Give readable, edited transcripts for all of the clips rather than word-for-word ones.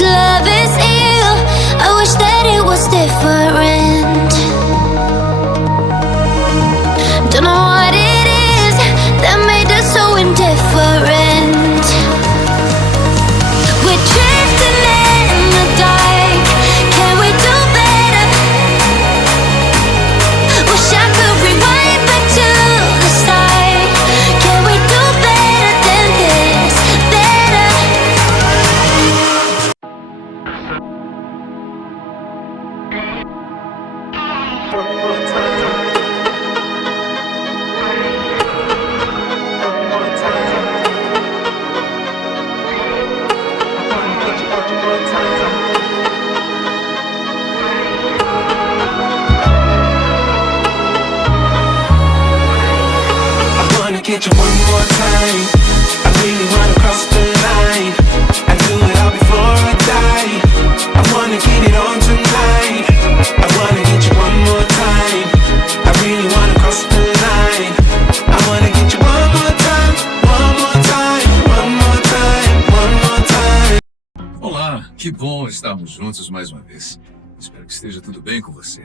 love is ill. I wish that it was different. Don't know what it is that made us so indifferent. We're drifting in the dark. Can we do better? Wish I could rewind back to the start. Can we do better than this? Better. Get you one more time. I really wanna cross the line and do it all before I die. I wanna get it on tonight. I wanna get you one more time. I really wanna cross the line. I wanna get you one more time, one more time, one more time, one more time. Olá, que bom estarmos juntos mais uma vez. Espero que esteja tudo bem com você.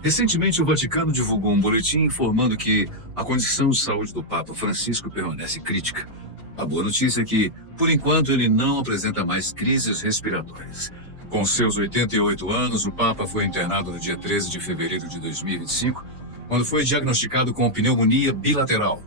Recentemente, o Vaticano divulgou um boletim informando que a condição de saúde do Papa Francisco permanece crítica. A boa notícia é que, por enquanto, ele não apresenta mais crises respiratórias. Com seus 88 anos, o Papa foi internado no dia 13 de fevereiro de 2025, quando foi diagnosticado com pneumonia bilateral.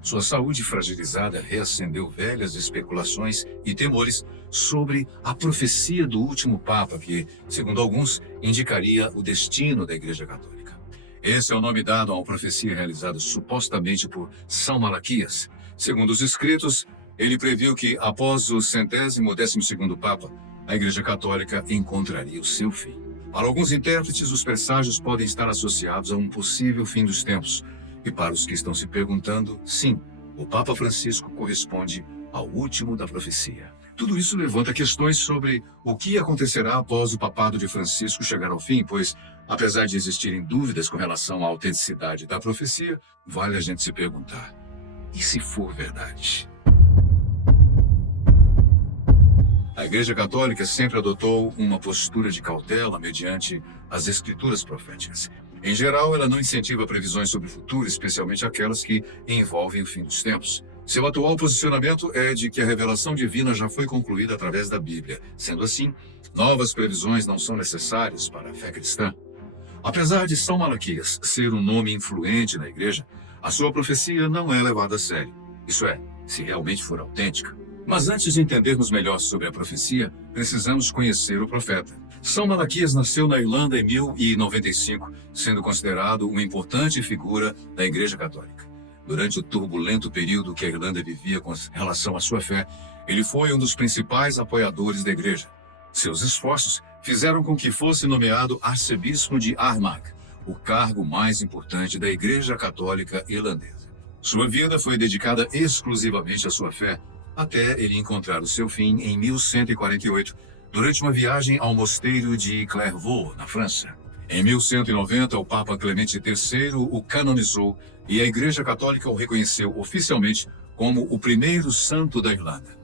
Sua saúde fragilizada reacendeu velhas especulações e temores sobre a profecia do último Papa, que, segundo alguns, indicaria o destino da Igreja Católica. Esse é o nome dado a uma profecia realizada supostamente por São Malaquias. Segundo os escritos, ele previu que, após o 112º Papa, a Igreja Católica encontraria o seu fim. Para alguns intérpretes, os presságios podem estar associados a um possível fim dos tempos. E para os que estão se perguntando, sim, o Papa Francisco corresponde ao último da profecia. Tudo isso levanta questões sobre o que acontecerá após o papado de Francisco chegar ao fim, pois, apesar de existirem dúvidas com relação à autenticidade da profecia, vale a gente se perguntar: e se for verdade? A Igreja Católica sempre adotou uma postura de cautela mediante as escrituras proféticas. Em geral, ela não incentiva previsões sobre o futuro, especialmente aquelas que envolvem o fim dos tempos. Seu atual posicionamento é de que a revelação divina já foi concluída através da Bíblia. Sendo assim, novas previsões não são necessárias para a fé cristã. Apesar de São Malaquias ser um nome influente na Igreja, a sua profecia não é levada a sério. Isso é, se realmente for autêntica. Mas antes de entendermos melhor sobre a profecia, precisamos conhecer o profeta. São Malaquias nasceu na Irlanda em 1095, sendo considerado uma importante figura da Igreja Católica. Durante o turbulento período que a Irlanda vivia com relação à sua fé, ele foi um dos principais apoiadores da Igreja. Seus esforços fizeram com que fosse nomeado arcebispo de Armagh, o cargo mais importante da Igreja Católica irlandesa. Sua vida foi dedicada exclusivamente à sua fé, até ele encontrar o seu fim em 1148, durante uma viagem ao mosteiro de Clairvaux, na França. Em 1190, o Papa Clemente III o canonizou e a Igreja Católica o reconheceu oficialmente como o primeiro santo da Irlanda.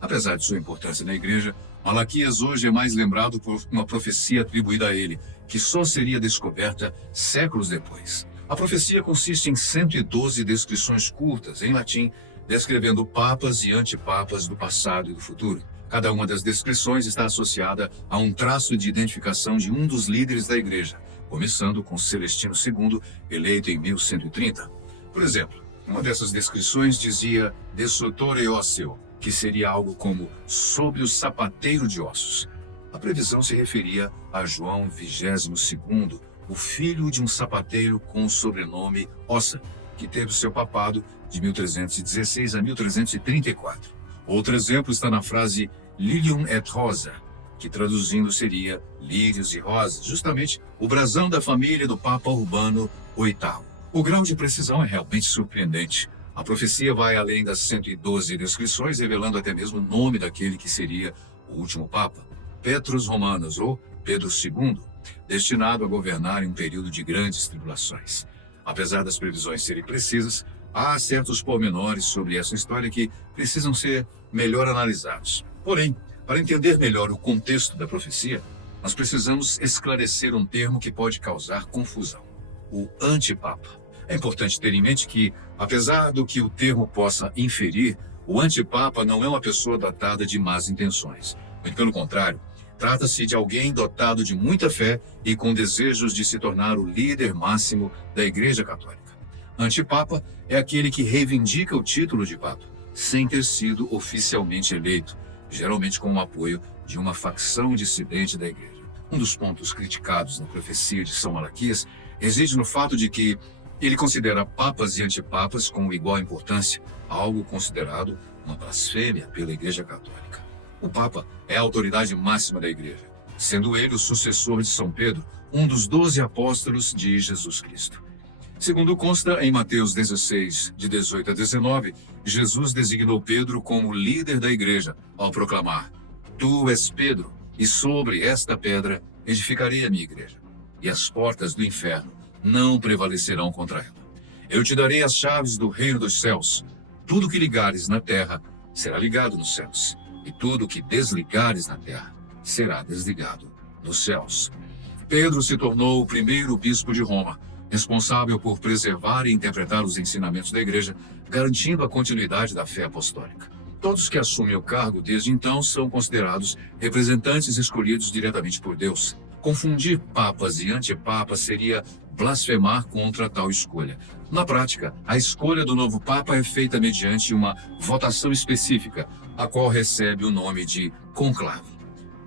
Apesar de sua importância na Igreja, Malaquias hoje é mais lembrado por uma profecia atribuída a ele, que só seria descoberta séculos depois. A profecia consiste em 112 descrições curtas, em latim, descrevendo papas e antipapas do passado e do futuro. Cada uma das descrições está associada a um traço de identificação de um dos líderes da Igreja, começando com Celestino II, eleito em 1130. Por exemplo, uma dessas descrições dizia de sotore osseo, que seria algo como sobre o sapateiro de ossos. A previsão se referia a João XXII, o filho de um sapateiro com o sobrenome Ossa, que teve seu papado de 1316 a 1334. Outro exemplo está na frase Lilium et Rosa, que traduzindo seria lírios e rosas, justamente o brasão da família do Papa Urbano VIII. O grau de precisão é realmente surpreendente. A profecia vai além das 112 descrições, revelando até mesmo o nome daquele que seria o último Papa, Petrus Romanus, ou Pedro II, destinado a governar em um período de grandes tribulações. Apesar das previsões serem precisas, há certos pormenores sobre essa história que precisam ser melhor analisados. Porém, Para entender melhor o contexto da profecia, nós precisamos esclarecer um termo que pode causar confusão: o antipapa. É importante ter em mente que, apesar do que o termo possa inferir, o antipapa não é uma pessoa dotada de más intenções. Muito pelo contrário, trata-se de alguém dotado de muita fé e com desejos de se tornar o líder máximo da Igreja Católica. Antipapa é aquele que reivindica o título de papa, sem ter sido oficialmente eleito, geralmente com o apoio de uma facção dissidente da Igreja. Um dos pontos criticados na profecia de São Malaquias reside no fato de que ele considera papas e antipapas com igual importância, algo considerado uma blasfêmia pela Igreja Católica. O Papa é a autoridade máxima da Igreja, sendo ele o sucessor de São Pedro, um dos 12 apóstolos de Jesus Cristo. Segundo consta em Mateus 16, de 18 a 19, Jesus designou Pedro como líder da Igreja, ao proclamar: Tu és Pedro, e sobre esta pedra edificarei a minha Igreja, e as portas do inferno não prevalecerão contra ela. Eu te darei as chaves do reino dos céus. Tudo que ligares na terra será ligado nos céus, e tudo que desligares na terra será desligado nos céus. Pedro se tornou o primeiro bispo de Roma, responsável por preservar e interpretar os ensinamentos da Igreja, garantindo a continuidade da fé apostólica. Todos que assumem o cargo desde então são considerados representantes escolhidos diretamente por Deus. Confundir papas e antipapas seria blasfemar contra tal escolha. Na prática, a escolha do novo papa é feita mediante uma votação específica, a qual recebe o nome de conclave.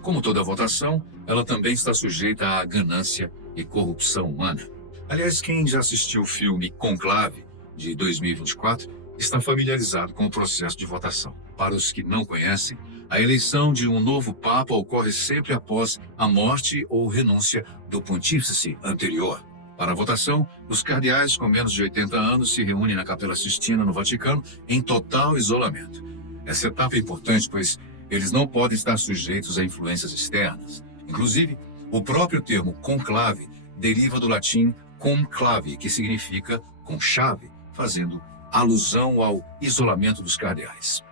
Como toda votação, ela também está sujeita à ganância e corrupção humana. Aliás, quem já assistiu o filme Conclave, de 2024, está familiarizado com o processo de votação. Para os que não conhecem, a eleição de um novo Papa ocorre sempre após a morte ou renúncia do pontífice anterior. Para a votação, os cardeais com menos de 80 anos se reúnem na Capela Sistina, no Vaticano, em total isolamento. Essa etapa é importante, pois eles não podem estar sujeitos a influências externas. Inclusive, o próprio termo conclave deriva do latim conclave, que significa com chave, fazendo alusão ao isolamento dos cardeais.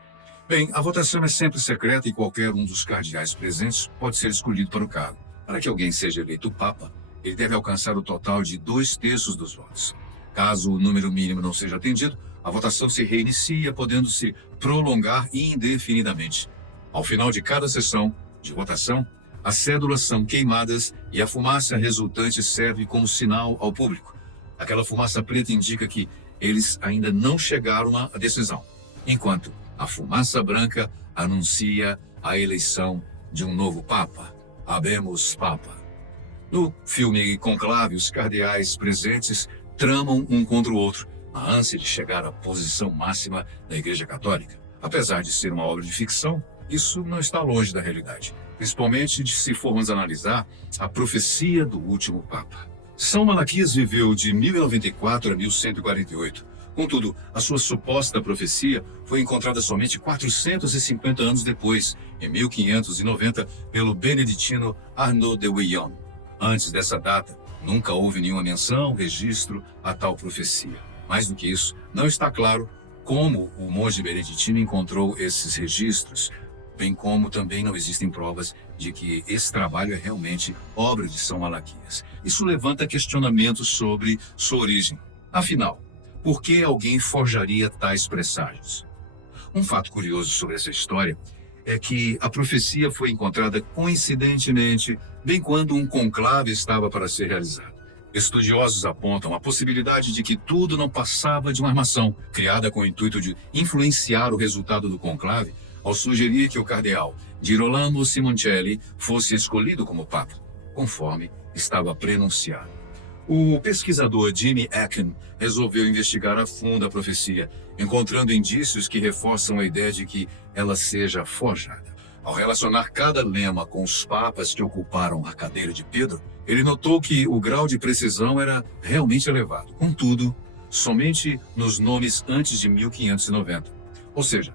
Bem, a votação é sempre secreta e qualquer um dos cardeais presentes pode ser escolhido para o cargo. Para que alguém seja eleito Papa, ele deve alcançar o total de 2/3 dos votos. Caso o número mínimo não seja atendido, a votação se reinicia, podendo se prolongar indefinidamente. Ao final de cada sessão de votação, as cédulas são queimadas e a fumaça resultante serve como sinal ao público. Aquela fumaça preta indica que eles ainda não chegaram à decisão, enquanto a fumaça branca anuncia a eleição de um novo Papa. Habemus Papa. No filme Conclave, os cardeais presentes tramam um contra o outro, na ânsia de chegar à posição máxima da Igreja Católica. Apesar de ser uma obra de ficção, isso não está longe da realidade, principalmente se formos analisar a profecia do último Papa. São Malaquias viveu de 1094 a 1148. Contudo, a sua suposta profecia foi encontrada somente 450 anos depois, em 1590, pelo beneditino Arnaud de Willon. Antes dessa data, nunca houve nenhuma menção, registro a tal profecia. Mais do que isso, não está claro como o monge beneditino encontrou esses registros, bem como também não existem provas de que esse trabalho é realmente obra de São Malaquias. Isso levanta questionamentos sobre sua origem. Afinal, por que alguém forjaria tais presságios? Um fato curioso sobre essa história é que a profecia foi encontrada coincidentemente bem quando um conclave estava para ser realizado. Estudiosos apontam a possibilidade de que tudo não passava de uma armação, criada com o intuito de influenciar o resultado do conclave, ao sugerir que o cardeal Girolamo Simoncelli fosse escolhido como papa, conforme estava prenunciado. O pesquisador Jimmy Akin resolveu investigar a fundo a profecia, encontrando indícios que reforçam a ideia de que ela seja forjada. Ao relacionar cada lema com os papas que ocuparam a cadeira de Pedro, ele notou que o grau de precisão era realmente elevado. Contudo, somente nos nomes antes de 1590. Ou seja,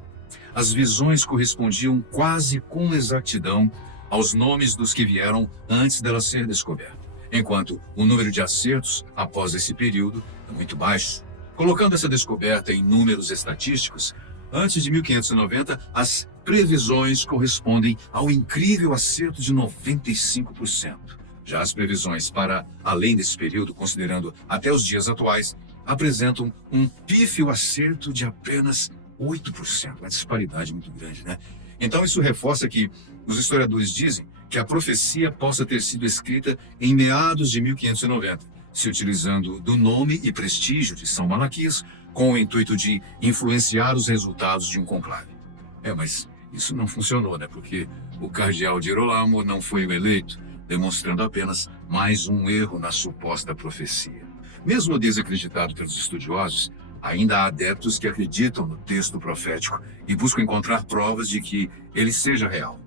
as visões correspondiam quase com exatidão aos nomes dos que vieram antes dela ser descoberta, enquanto o número de acertos após esse período é muito baixo. Colocando essa descoberta em números estatísticos, antes de 1590, as previsões correspondem ao incrível acerto de 95%. Já as previsões para além desse período, considerando até os dias atuais, apresentam um pífio acerto de apenas 8%. Uma disparidade muito grande, né? Então isso reforça que os historiadores dizem que a profecia possa ter sido escrita em meados de 1590, se utilizando do nome e prestígio de São Malaquias com o intuito de influenciar os resultados de um conclave. Mas isso não funcionou, né? Porque o cardeal Girolamo não foi o eleito, demonstrando apenas mais um erro na suposta profecia. Mesmo desacreditado pelos estudiosos, ainda há adeptos que acreditam no texto profético e buscam encontrar provas de que ele seja real.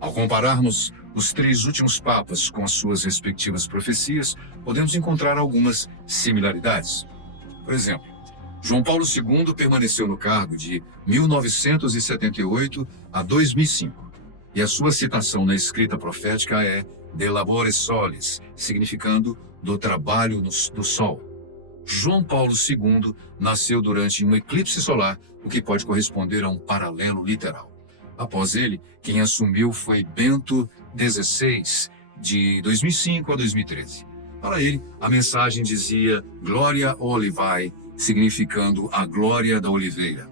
Ao compararmos os 3 últimos papas com as suas respectivas profecias, podemos encontrar algumas similaridades. Por exemplo, João Paulo II permaneceu no cargo de 1978 a 2005, e a sua citação na escrita profética é de labore solis, significando do trabalho do sol. João Paulo II nasceu durante um eclipse solar, o que pode corresponder a um paralelo literal. Após ele, quem assumiu foi Bento XVI, de 2005 a 2013. Para ele, a mensagem dizia Gloria Olivae, significando a glória da oliveira.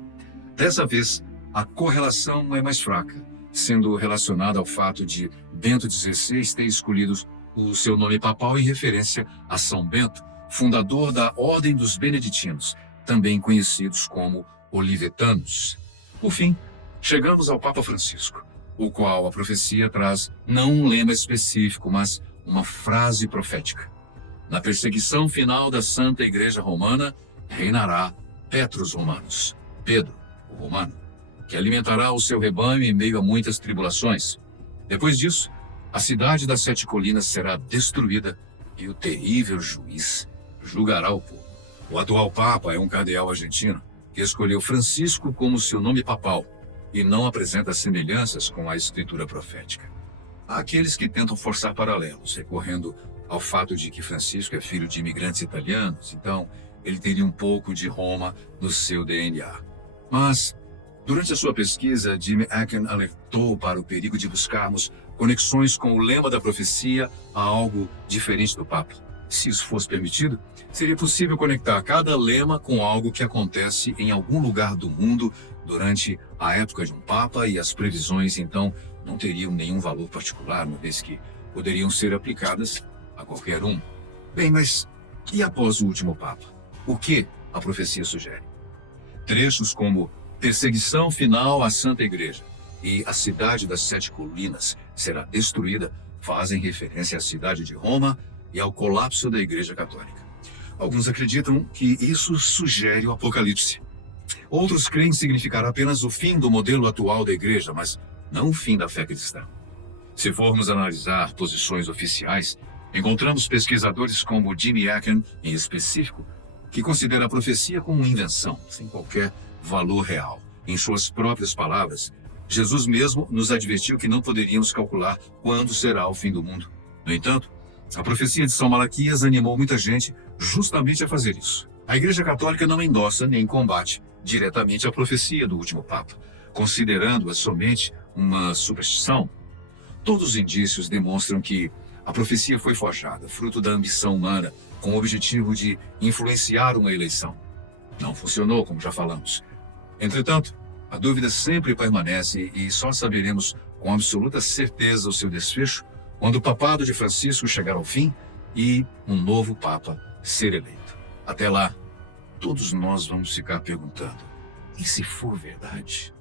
Dessa vez, a correlação é mais fraca, sendo relacionada ao fato de Bento XVI ter escolhido o seu nome papal em referência a São Bento, fundador da Ordem dos Beneditinos, também conhecidos como Olivetanos. Por fim, chegamos ao Papa Francisco, o qual a profecia traz não um lema específico, mas uma frase profética. Na perseguição final da Santa Igreja Romana, reinará Petrus Romanus, Pedro, o romano, que alimentará o seu rebanho em meio a muitas tribulações. Depois disso, a cidade das 7 colinas será destruída e o terrível juiz julgará o povo. O atual Papa é um cardeal argentino que escolheu Francisco como seu nome papal e não apresenta semelhanças com a escritura profética. Há aqueles que tentam forçar paralelos, recorrendo ao fato de que Francisco é filho de imigrantes italianos, então ele teria um pouco de Roma no seu DNA. Mas, durante a sua pesquisa, Jimmy Akin alertou para o perigo de buscarmos conexões com o lema da profecia a algo diferente do Papa. Se isso fosse permitido, seria possível conectar cada lema com algo que acontece em algum lugar do mundo durante a época de um Papa, e as previsões, então, não teriam nenhum valor particular, uma vez que poderiam ser aplicadas a qualquer um. Bem, mas e após o último Papa? O que a profecia sugere? Trechos como perseguição final à Santa Igreja e a cidade das 7 colinas será destruída fazem referência à cidade de Roma e ao colapso da Igreja Católica. Alguns acreditam que isso sugere o Apocalipse. Outros creem significar apenas o fim do modelo atual da Igreja, mas não o fim da fé cristã. Se formos analisar posições oficiais, encontramos pesquisadores como Jimmy Akin, em específico, que considera a profecia como uma invenção, sem qualquer valor real. Em suas próprias palavras, Jesus mesmo nos advertiu que não poderíamos calcular quando será o fim do mundo. No entanto, a profecia de São Malaquias animou muita gente justamente a fazer isso. A Igreja Católica não endossa nem combate diretamente a profecia do último Papa, considerando-a somente uma superstição. Todos os indícios demonstram que a profecia foi forjada, fruto da ambição humana, com o objetivo de influenciar uma eleição. Não funcionou, como já falamos. Entretanto, a dúvida sempre permanece e só saberemos com absoluta certeza o seu desfecho quando o papado de Francisco chegar ao fim e um novo Papa ser eleito. Até lá, todos nós vamos ficar perguntando: e se for verdade?